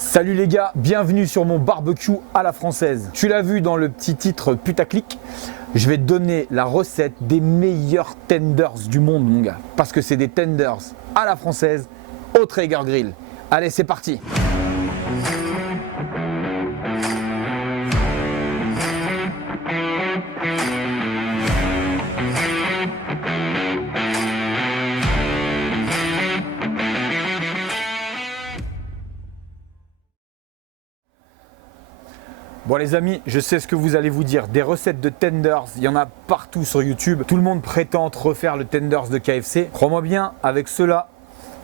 Salut les gars, bienvenue sur mon barbecue à la française. Tu l'as vu dans le petit titre putaclic, je vais te donner la recette des meilleurs tenders du monde mon gars. Parce que c'est des tenders à la française au Traeger Grill. Allez, c'est parti. Bon les amis, je sais ce que vous allez vous dire, des recettes de tenders, il y en a partout sur YouTube. Tout le monde prétend refaire le tenders de KFC. Crois-moi bien, avec cela,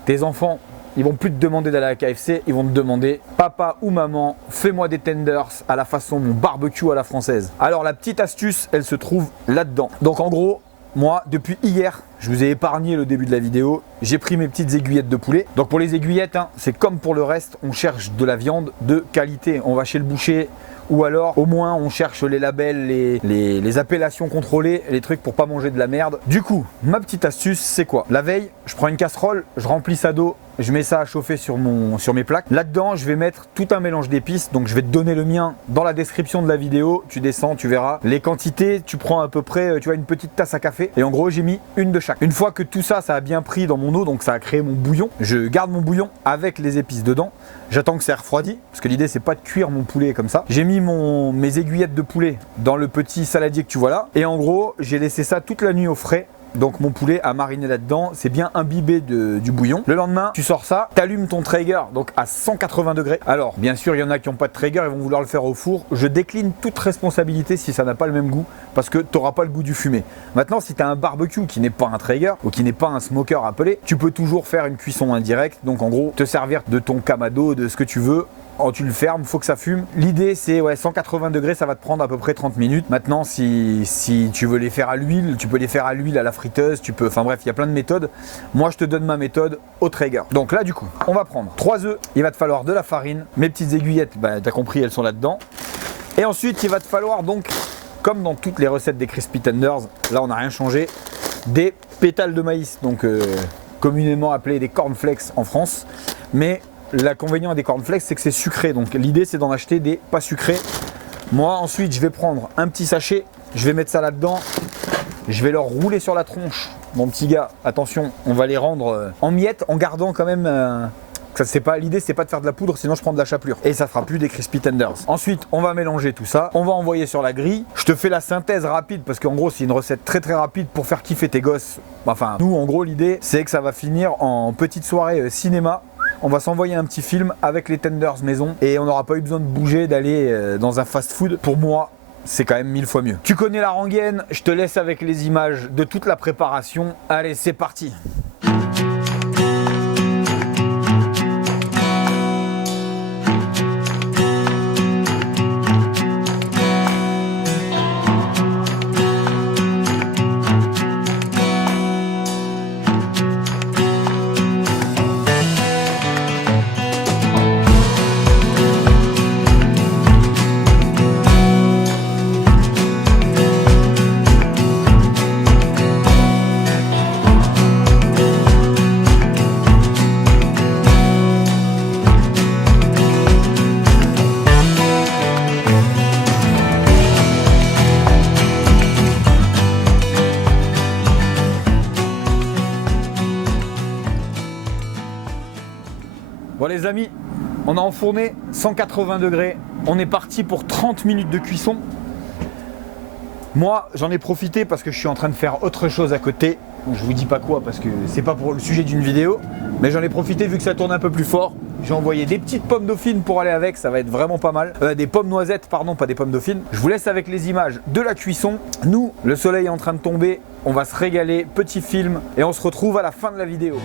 tes enfants, ils vont plus te demander d'aller à KFC, ils vont te demander papa ou maman, fais-moi des tenders à la façon mon barbecue à la française. Alors la petite astuce, elle se trouve là-dedans. Donc en gros, moi, depuis hier, je vous ai épargné le début de la vidéo, j'ai pris mes petites aiguillettes de poulet. Donc pour les aiguillettes, c'est comme pour le reste, on cherche de la viande de qualité. On va chez le boucher, ou alors au moins on cherche les labels, les appellations contrôlées, les trucs pour pas manger de la merde. Du coup, ma petite astuce, c'est quoi? La veille, je prends une casserole, je remplis ça d'eau, je mets ça à chauffer sur mes plaques. Là-dedans, je vais mettre tout un mélange d'épices. Donc je vais te donner le mien dans la description de la vidéo. Tu descends, tu verras. Les quantités, tu prends à peu près, tu vois, une petite tasse à café. Et en gros, j'ai mis une de chaque. Une fois que tout ça, ça a bien pris dans mon eau, donc ça a créé mon bouillon. Je garde mon bouillon avec les épices dedans. J'attends que ça refroidisse, parce que l'idée c'est pas de cuire mon poulet comme ça. J'ai mis mes aiguillettes de poulet dans le petit saladier que tu vois là. Et en gros, j'ai laissé ça toute la nuit au frais. Donc mon poulet a mariné là-dedans, c'est bien imbibé du bouillon. Le lendemain, tu sors ça, tu allumes ton Traeger donc à 180 degrés. Alors bien sûr, il y en a qui n'ont pas de Traeger, ils vont vouloir le faire au four. Je décline toute responsabilité si ça n'a pas le même goût, parce que tu n'auras pas le goût du fumé. Maintenant, si tu as un barbecue qui n'est pas un Traeger ou qui n'est pas un smoker appelé, tu peux toujours faire une cuisson indirecte. Donc en gros, te servir de ton kamado, de ce que tu veux. Oh, tu le fermes, il faut que ça fume. L'idée c'est 180 degrés, ça va te prendre à peu près 30 minutes. Maintenant si tu veux les faire à l'huile, tu peux les faire à l'huile, à la friteuse, tu peux, enfin bref, il y a plein de méthodes. Moi je te donne ma méthode au Traeger. Donc là du coup, on va prendre 3 œufs, il va te falloir de la farine, mes petites aiguillettes, t'as compris, elles sont là-dedans. Et ensuite il va te falloir donc, comme dans toutes les recettes des Crispy Tenders, là on n'a rien changé, des pétales de maïs, donc communément appelés des cornflakes en France. Mais l'inconvénient des cornflakes, c'est que c'est sucré. Donc l'idée, c'est d'en acheter des pas sucrés. Moi, ensuite, je vais prendre un petit sachet. Je vais mettre ça là-dedans. Je vais leur rouler sur la tronche. Mon petit gars, attention, on va les rendre en miettes en gardant quand même... L'idée, c'est pas de faire de la poudre, sinon je prends de la chapelure. Et ça fera plus des Crispy Tenders. Ensuite, on va mélanger tout ça. On va envoyer sur la grille. Je te fais la synthèse rapide parce qu'en gros, c'est une recette très très rapide pour faire kiffer tes gosses. Enfin, nous, en gros, l'idée, c'est que ça va finir en petite soirée cinéma. On va s'envoyer un petit film avec les tenders maison et on n'aura pas eu besoin de bouger, d'aller dans un fast-food. Pour moi, c'est quand même 1000 fois mieux. Tu connais la rengaine, je te laisse avec les images de toute la préparation. Allez, c'est parti! Bon les amis, on a enfourné 180 degrés, on est parti pour 30 minutes de cuisson. Moi j'en ai profité parce que je suis en train de faire autre chose à côté. Je vous dis pas quoi parce que c'est pas pour le sujet d'une vidéo, mais j'en ai profité vu que ça tourne un peu plus fort. J'ai envoyé des petites pommes dauphines pour aller avec, ça va être vraiment pas mal. Des pommes noisettes, pardon, pas des pommes dauphines. Je vous laisse avec les images de la cuisson. Nous, le soleil est en train de tomber, on va se régaler, petit film, et on se retrouve à la fin de la vidéo.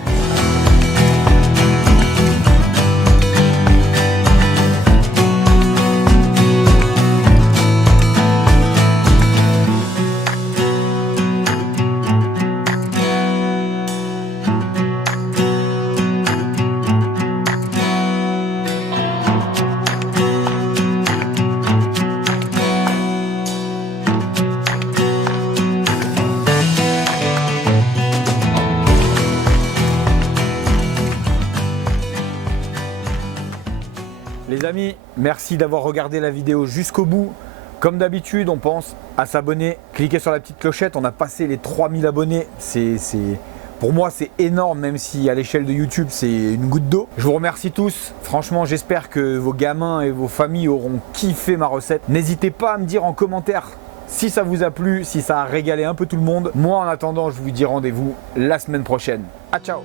Les amis, merci d'avoir regardé la vidéo jusqu'au bout. Comme d'habitude, on pense à s'abonner, cliquez sur la petite clochette, on a passé les 3000 abonnés, pour moi c'est énorme, même si à l'échelle de YouTube c'est une goutte d'eau. Je vous remercie tous, franchement j'espère que vos gamins et vos familles auront kiffé ma recette. N'hésitez pas à me dire en commentaire si ça vous a plu, si ça a régalé un peu tout le monde. Moi en attendant, je vous dis rendez-vous la semaine prochaine. À ciao.